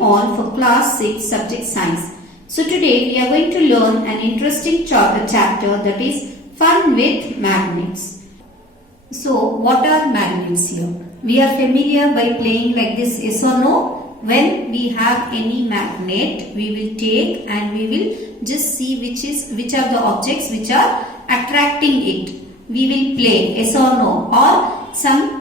all for class 6 subject science. So today we are going to learn an interesting chapter, that is fun with magnets. So what are magnets here? We are familiar by playing like this, yes or no? When we have any magnet, we will take and we will just see which are the objects which are attracting it. We will play, yes or no? Or some.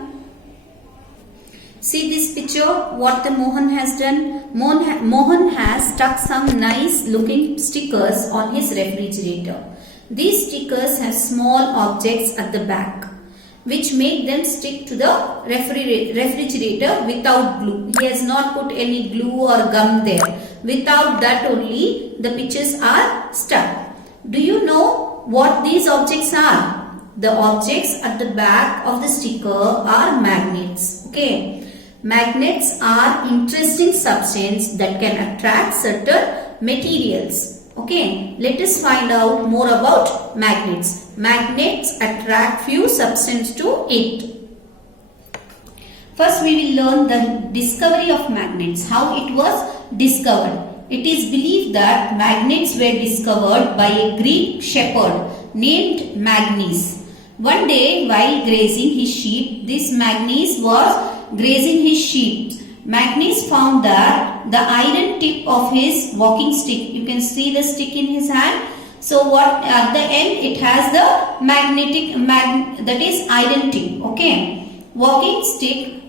See this picture, what the Mohan has done. Mohan has stuck some nice looking stickers on his refrigerator. These stickers have small objects at the back, which make them stick to the refrigerator without glue. He has not put any glue or gum there. Without that only the pictures are stuck. Do you know what these objects are? The objects at the back of the sticker are magnets. Okay. Magnets are interesting substance that can attract certain materials. Okay, let us find out more about magnets. Magnets attract few substances to it. First we will learn the discovery of magnets, how it was discovered. It is believed that magnets were discovered by a Greek shepherd named Magnes. One day while grazing his sheep, this Magnes was grazing his sheep. Magnes found that the iron tip of his walking stick, you can see the stick in his hand. So what at the end it has the that is iron tip. Okay, walking stick.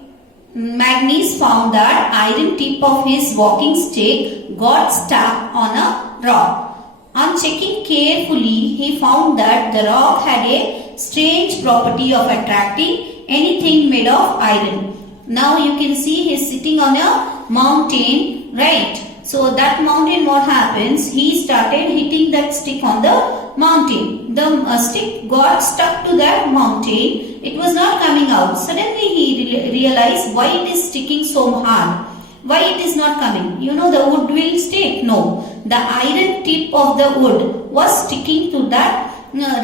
Magnes found that iron tip of his walking stick got stuck on a rock. On checking carefully, he found that the rock had a strange property of attracting anything made of iron. Now you can see he is sitting on a mountain, right? So that mountain, what happens? He started hitting that stick on the mountain. The stick got stuck to that mountain. It was not coming out. Suddenly he realized why it is sticking so hard. Why it is not coming? You know the wood will stick? No. The iron tip of the wood was sticking to that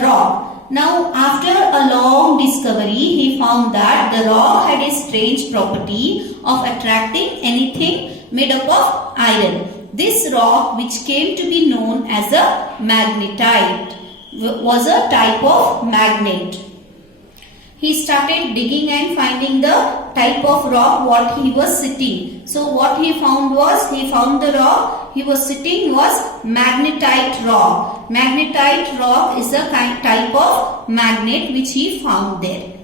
rock. Now after a long discovery, he found that the rock had a strange property of attracting anything made up of iron. This rock, which came to be known as a magnetite, was a type of magnet. He started digging and finding the type of rock what he was sitting. So what he found was, he found the rock he was sitting was magnetite rock. Magnetite rock is a type of magnet which he found there.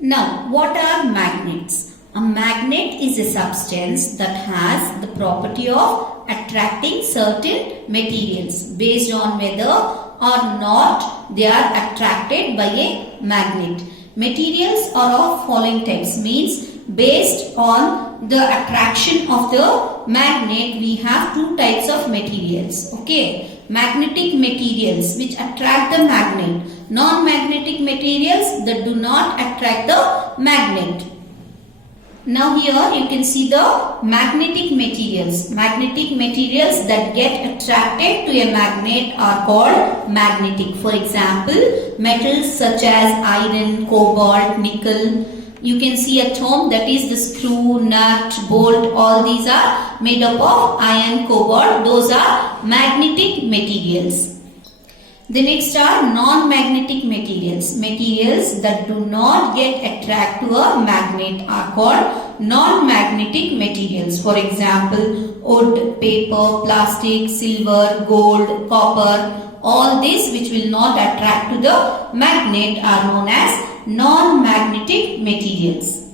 Now what are magnets? A magnet is a substance that has the property of attracting certain materials based on whether or not they are attracted by a magnet. Materials are of following types, means based on the attraction of the magnet we have two types of materials. Okay, magnetic materials which attract the magnet, non-magnetic materials that do not attract the magnet. Now here you can see the magnetic materials. Magnetic materials that get attracted to a magnet are called magnetic. For example, metals such as iron, cobalt, nickel. You can see at home, that is the screw, nut, bolt, all these are made up of iron, cobalt. Those are magnetic materials. The next are non-magnetic materials. Materials that do not get attracted to a magnet are called non-magnetic materials. For example, wood, paper, plastic, silver, gold, copper. All these which will not attract to the magnet are known as non-magnetic materials.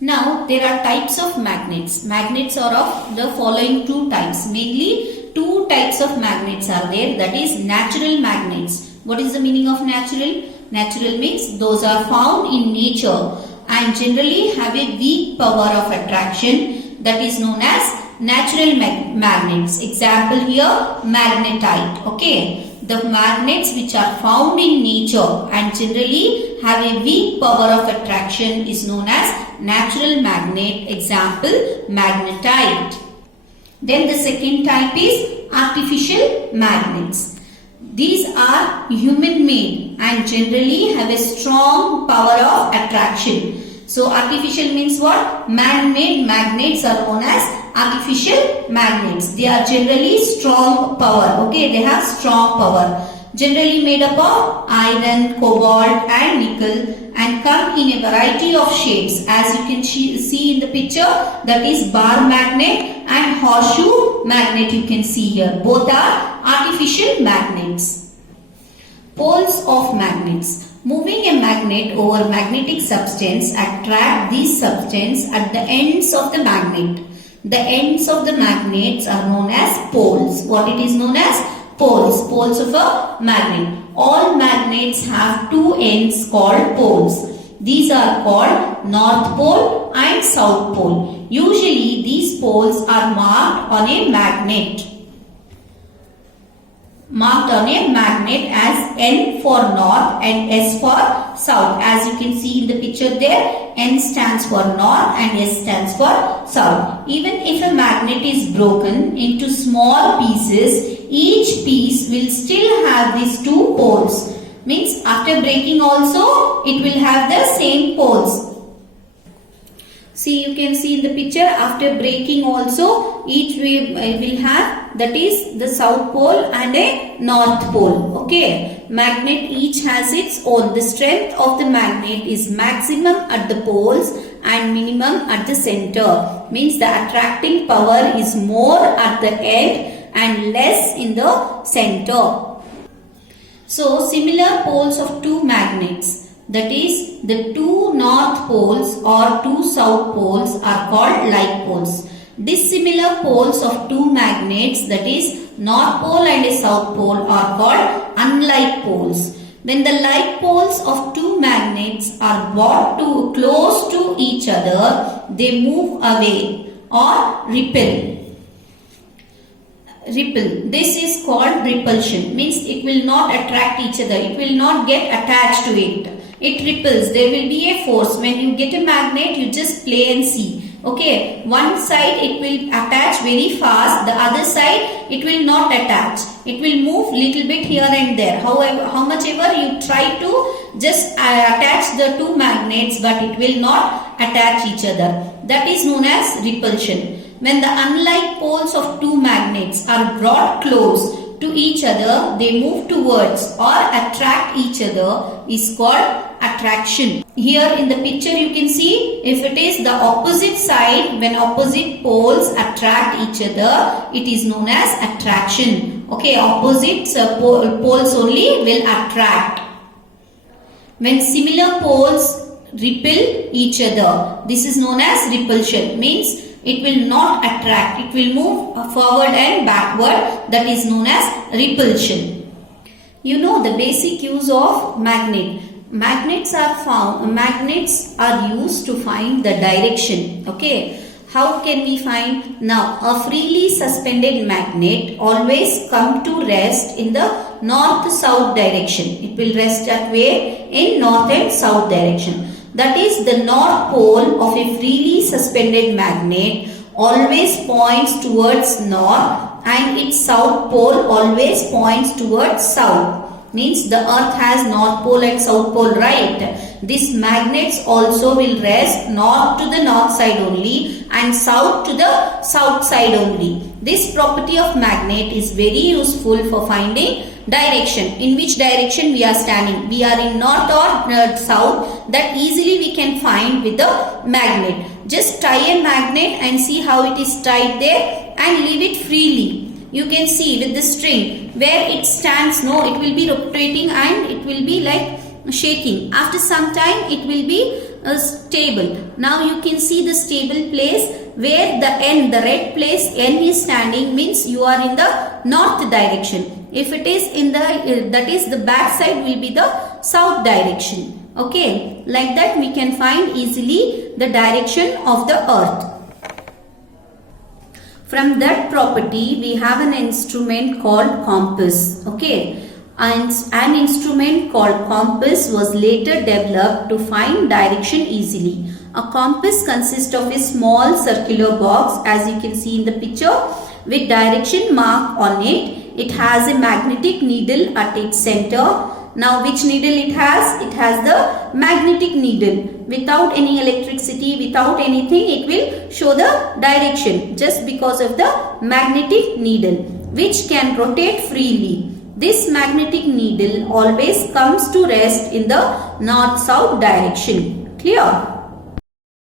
Now there are types of magnets. Magnets are of the following two types. Mainly two types of magnets are there, that is natural magnets. What is the meaning of natural? Natural means those are found in nature and generally have a weak power of attraction, that is known as natural magnets. Example here, magnetite. Okay, the magnets which are found in nature and generally have a weak power of attraction is known as natural magnet. Example, magnetite. Then the second type is artificial magnets. These are human made and generally have a strong power of attraction. So artificial means what? Man-made magnets are known as artificial magnets. They are generally strong power. Okay, they have strong power. Generally made up of iron, cobalt and nickel, and come in a variety of shapes. As you can see in the picture, that is bar magnet and horseshoe magnet you can see here. Both are artificial magnets. Poles of magnets. Moving a magnet over magnetic substance attract this substance at the ends of the magnet. The ends of the magnets are known as poles. What it is known as? Poles. Poles of a magnet. All magnets have two ends called poles. These are called North Pole and South Pole. Usually these poles are marked on a magnet. Marked on a magnet as N for north and S for south. As you can see in the picture there, N stands for north and S stands for south. Even if a magnet is broken into small pieces, each piece will still have these two poles. Means after breaking also, it will have the same poles. See, you can see in the picture, after breaking also, each will have, that is the south pole and a north pole. Okay, magnet each has its own. The strength of the magnet is maximum at the poles and minimum at the center. Means the attracting power is more at the end and less in the center. So, similar poles of two magnets, that is the two north poles or two south poles, are called like poles. Dissimilar poles of two magnets, that is north pole and a south pole, are called unlike poles. When the like poles of two magnets are brought too close to each other, they move away or repel. This is called repulsion. Means it will not attract each other. It will not get attached to it. It repels. There will be a force. When you get a magnet, you just play and see. Okay, one side it will attach very fast. The other side it will not attach. It will move little bit here and there. However, how much ever you try to just attach the two magnets, but it will not attach each other. That is known as repulsion. When the unlike poles of two magnets are brought close to each other, they move towards or attract each other, is called attraction. Here in the picture you can see, if it is the opposite side, when opposite poles attract each other, it is known as attraction. Okay, opposite poles only will attract. When similar poles repel each other, this is known as repulsion. Means it will not attract, it will move forward and backward. That is known as repulsion. You know the basic use of magnet. Magnets are used to find the direction. Okay, how can we find? Now, a freely suspended magnet always come to rest in the north-south direction. It will rest that way in north and south direction. That is, the north pole of a freely suspended magnet always points towards north and its south pole always points towards south. Means the earth has north pole and south pole, right? These magnets also will rest north to the north side only and south to the south side only. This property of magnet is very useful for finding direction. In which direction we are standing. We are in north or south. That easily we can find with the magnet. Just tie a magnet and see how it is tied there and leave it freely. You can see with the string where it stands, no, it will be rotating and it will be like shaking. After some time it will be stable. Now you can see the stable place where the N, the red place N is standing, means you are in the north direction. If it is in the, that is the back side will be the south direction. Okay, like that we can find easily the direction of the earth. From that property, we have an instrument called compass. Okay, and an instrument called compass was later developed to find direction easily. A compass consists of a small circular box, as you can see in the picture, with direction mark on it. It has a magnetic needle at its center. Now, which needle it has? It has the magnetic needle. without any electricity, without anything, it will show the direction just because of the magnetic needle, which can rotate freely. This magnetic needle always comes to rest in the north-south direction. Clear?